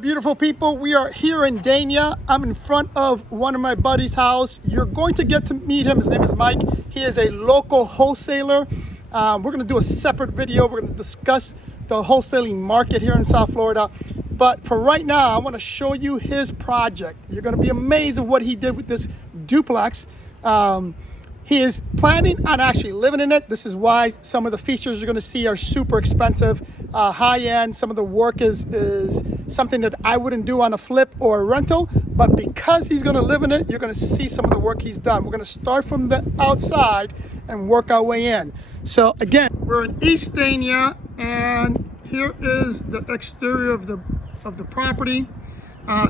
beautiful people. We are here in Dania. I'm in front of one of my buddy's house. You're going to get to meet him. His name is Mike. He is a local wholesaler. We're going to do a separate video. We're going to discuss the wholesaling market here in South Florida. But for right now, I want to show you his project. You're going to be amazed at what he did with this duplex. He is planning on actually living in it. This is why some of the features you're going to see are super expensive, high-end. Some of the work is something that I wouldn't do on a flip or a rental. But because he's going to live in it, you're going to see some of the work he's done. We're going to start from the outside and work our way in. So again, we're in East Dania, and here is the exterior of the property.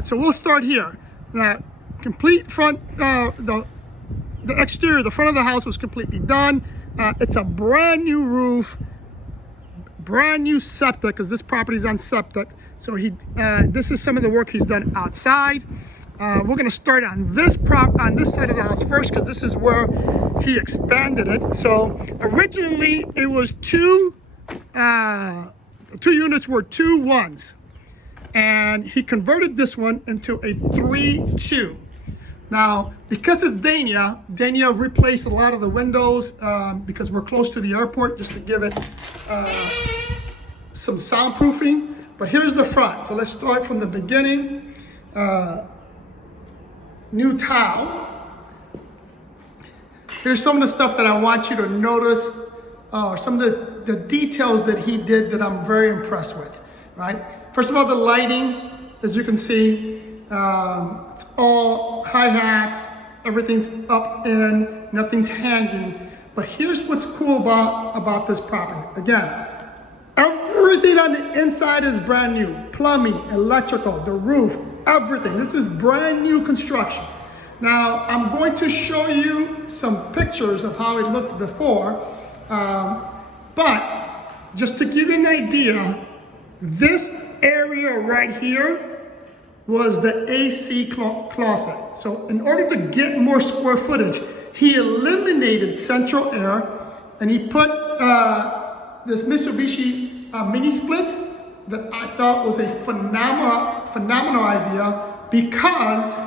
So we'll start here. Now, complete front, the exterior, the front of the house was completely done. It's a brand new roof, brand new septic, because this property is on septic. So this is some of the work he's done outside. We're going to start on this side of the house first, because this is where he expanded it. So originally it was two units were 2-1s, and he converted this one into a 3-2. Now, because it's Dania replaced a lot of the windows because we're close to the airport, just to give it some soundproofing. But here's the front. So let's start from the beginning. New tile. Here's some of the stuff that I want you to notice, some of the details that he did that I'm very impressed with, right? First of all, the lighting, as you can see, it's all hi-hats, everything's up in, nothing's hanging. But here's what's cool about this property. Again, everything on the inside is brand new. Plumbing, electrical, the roof, everything. This is brand new construction. Now, I'm going to show you some pictures of how it looked before. But just to give you an idea, this area right here was the AC closet. So in order to get more square footage, he eliminated central air, and he put this Mitsubishi mini splits that I thought was a phenomenal idea, because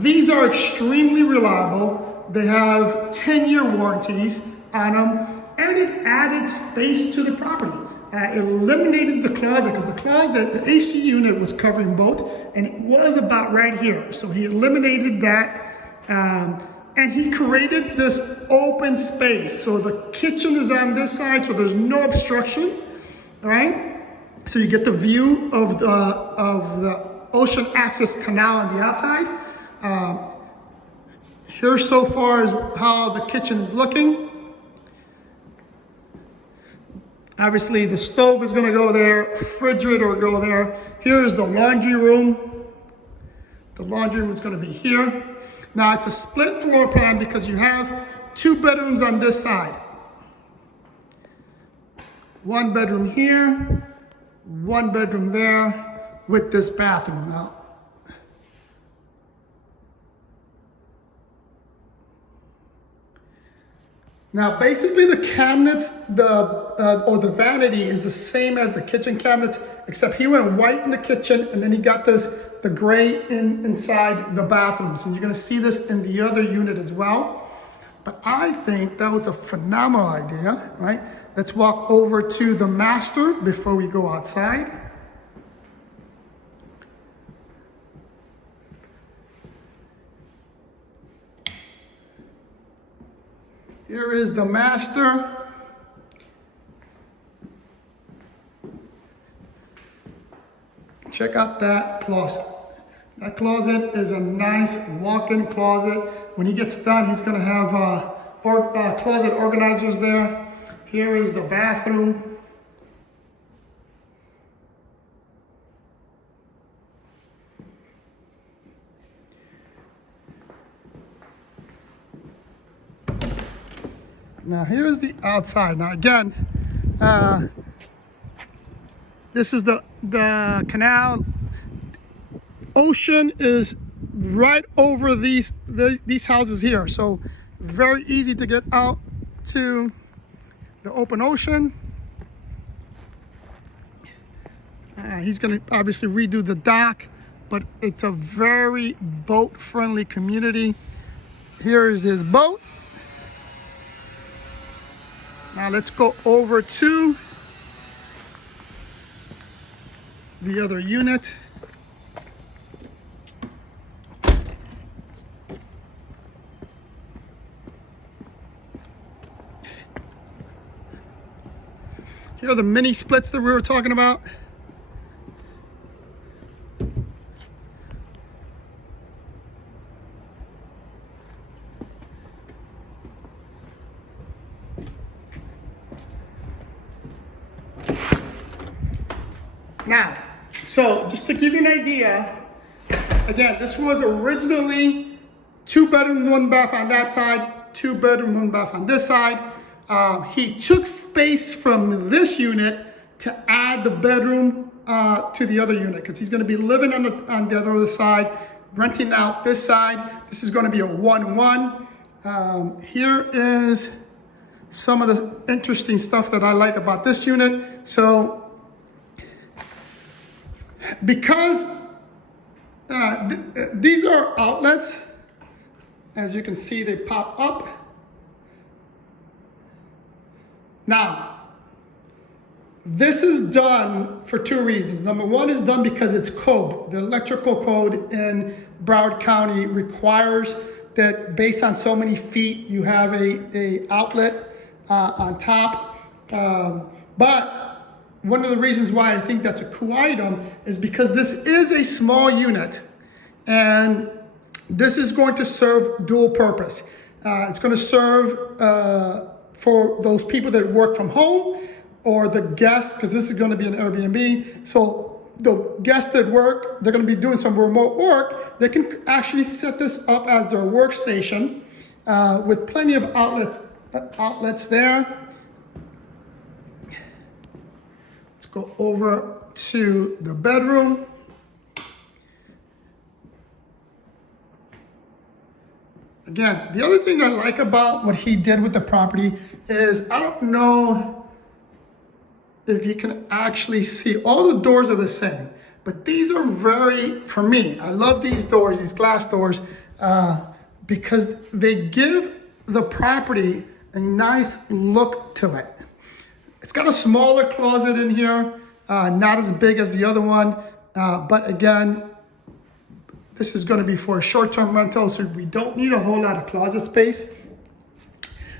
these are extremely reliable. They have 10-year warranties on them, and it added space to the property. It eliminated the closet, because the closet, the AC unit was covering both, and it was about right here. So he eliminated that, and he created this open space. So the kitchen is on this side, so there's no obstruction, all right? So you get the view of the ocean access canal on the outside. Here so far is how the kitchen is looking. Obviously, the stove is going to go there, refrigerator will go there. Here's the laundry room. The laundry room is going to be here. Now, it's a split floor plan because you have 2 bedrooms on this side. 1 bedroom here, 1 bedroom there with this bathroom. Now, basically the cabinets, or the vanity is the same as the kitchen cabinets, except he went white in the kitchen, and then he got the gray inside the bathrooms. And you're gonna see this in the other unit as well. But I think that was a phenomenal idea, right? Let's walk over to the master before we go outside. Here is the master. Check out that closet. That closet is a nice walk-in closet. When he gets done, he's gonna have closet organizers there. Here is the bathroom. Now here's the outside. Now again, this is the canal. Ocean is right over these houses here, so very easy to get out to the open ocean. He's going to obviously redo the dock, but it's a very boat-friendly community. Here is his boat. Now let's go over to the other unit. Here are the mini splits that we were talking about. Now, so just to give you an idea, again, this was originally 2 bedroom, 1 bath on that side, 2 bedroom, 1 bath on this side. He took space from this unit to add the bedroom to the other unit because he's going to be living on the other side, renting out this side. This is going to be a 1-1. Here is some of the interesting stuff that I like about this unit. So because these are outlets, as you can see, they pop up. Now, this is done for 2 reasons. Number one is done because it's code. The electrical code in Broward County requires that based on so many feet, you have a outlet on top. But one of the reasons why I think that's a cool item is because this is a small unit and this is going to serve dual purpose. It's going to serve for those people that work from home or the guests, because this is going to be an Airbnb. So the guests that work, they're going to be doing some remote work. They can actually set this up as their workstation with plenty of outlets there. Let's go over to the bedroom. Again, the other thing I like about what he did with the property is, I don't know if you can actually see, all the doors are the same, but these are very, for me, I love these doors, these glass doors, because they give the property a nice look to it. It's got a smaller closet in here, not as big as the other one, but again, this is going to be for a short-term rental, so we don't need a whole lot of closet space.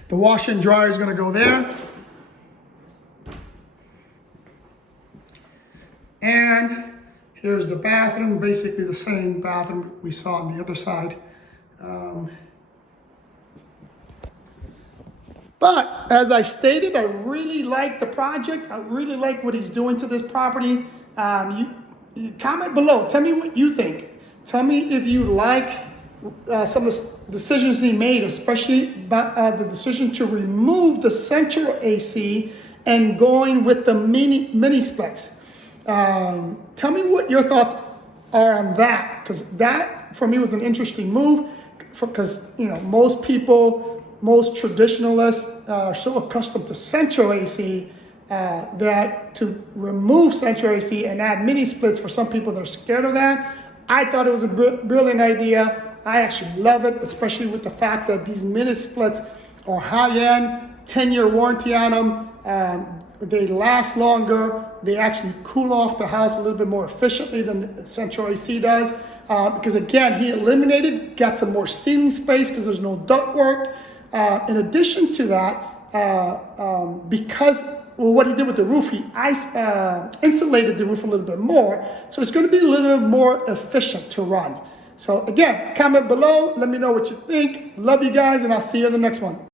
The washer and dryer is going to go there. And here's the bathroom, basically the same bathroom we saw on the other side. But as I stated, I really like the project. I really like what he's doing to this property. You comment below. Tell me what you think. Tell me if you like some of the decisions he made, especially the decision to remove the central AC and going with the mini splits. Tell me what your thoughts are on that, because that for me was an interesting move. Because most people, most traditionalists are so accustomed to central AC that to remove central AC and add mini splits, for some people they're scared of that. I thought it was a brilliant idea. I actually love it, especially with the fact that these mini splits are high-end, 10-year warranty on them. They last longer. They actually cool off the house a little bit more efficiently than the central AC does. Because again, he got some more ceiling space because there's no ductwork. In addition to that, because what he did with the roof, he insulated the roof a little bit more, so it's going to be a little bit more efficient to run. So again, comment below, let me know what you think. Love you guys, and I'll see you in the next one.